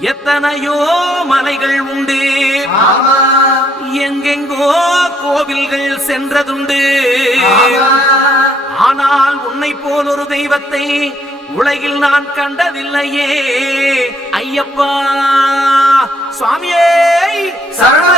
எத்தனையோ மலைகள் உண்டு, எங்கெங்கோ கோவில்கள் சென்றதுண்டு. ஆனால் உன்னை போல் ஒரு தெய்வத்தை உலகில் நான் கண்டதில்லையே ஐயப்பா. சுவாமியே சரணம்.